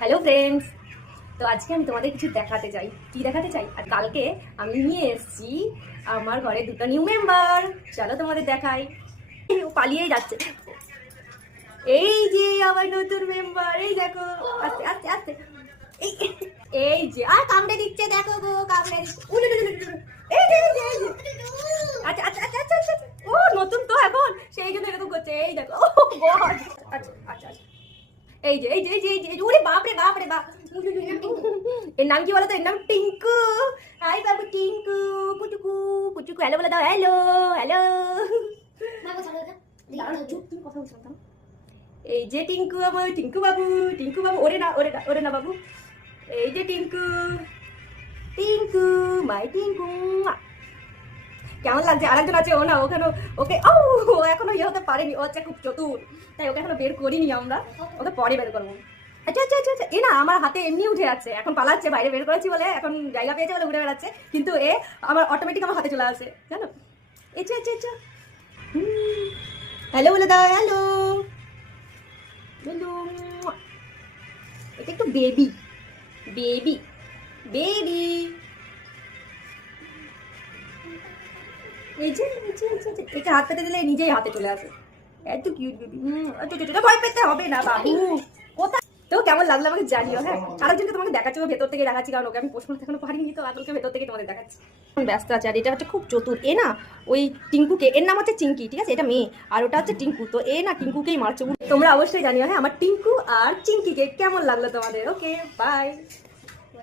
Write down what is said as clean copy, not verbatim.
Hello friends, তো আজকে আমি তোমাদের কিছু দেখাতে চাই। কি দেখাতে চাই? আর কালকে আমি নিয়ে এসেছি আমার ঘরে দুটো নিউ মেম্বার। চলো তোমাদের দেখাই। ও পালিয়ে যাচ্ছে। এই যে আমার নতুন মেম্বার, এই দেখো। আস্তে আস্তে আস্তে। এই এই যে আর কামড়ে দিচ্ছে, দেখো গো কামড়ে দিচ্ছে। উলে উলে উলে উলে। এই যে এই যে এই যে। আচ্ছা আচ্ছা আচ্ছা আচ্ছা আচ্ছা। ও নতুন তো এখন, সেই জন্য এরকম করছে। এই দেখো। ও গড। আচ্ছা আচ্ছা আচ্ছা। এই যে এই যে এই যে এই যে ওরে বাপ রে বাপ রে বাপ। এর নাম কি বলো তো? এর নাম টিঙ্কু। হাই বাবু টিঙ্কু। পুচুকু পুচুকু হ্যালো বলে দাও। Hello hello. তুমি কথা বলছো না। এই যে টিঙ্কু, আমার টিঙ্কু বাবু। টিঙ্কু বাবু, ওরে না ওরে না ওরে না বাবু। এই যে টিঙ্কু, টিঙ্কু মাই টিঙ্কু। কেমন লাগছে? আরেকজন আছে, ও না ওখানে, ওকে ও এখনো ইয়ে হতে পারেনি। ও হচ্ছে খুব চতুর, তাই ওকে এখনো বের করিনি আমরা। ওকে পরে বের করবো। আচ্ছা আচ্ছা আচ্ছা আচ্ছা। এ না আমার হাতে এমনি উঠে যাচ্ছে, এখন পালাচ্ছে। বাইরে বের করেছি বলে, এখন জায়গা পেয়েছে বলে উঠে বেড়াচ্ছে। কিন্তু এ আমার অটোমেটিক আমার হাতে চলে আসে, জানো। আচ্ছা আচ্ছা আচ্ছা। হ্যালো বলে দাও। Hello hello. এটা একটু বেবি বেবি বেবি। এই যে এটা হাত পেতে দিলে নিজেই হাতে চলে আসে। এত কিউট বেবি। আচ্ছা আচ্ছা, ভয় পেতে হবে না বাবু। কোথায় তো কেমন লাগলো আমাকে জানিও। হ্যাঁ, আরেকজনকে তোমাকে দেখাচ্ছি, ও ভেতর থেকে দেখাচ্ছি, কারণ ওকে আমি পোস্ট করতে এখনো পারিনি, তো আদলকে ভেতর থেকে তোমাদের দেখাচ্ছি। ব্যস্ত আছে। আর এটা হচ্ছে খুব চতুর। এ না ওই টিঙ্কুকে, এর নাম হচ্ছে চিঙ্কি, ঠিক আছে? এটা মেয়ে, আর ওটা হচ্ছে টিঙ্কু। তো এ না টিঙ্কুকেই মারছে। তোমরা অবশ্যই জানিও। হ্যাঁ, আমার টিঙ্কু আর চিঙ্কিকে কেমন লাগলো তোমাদের। Okay bye.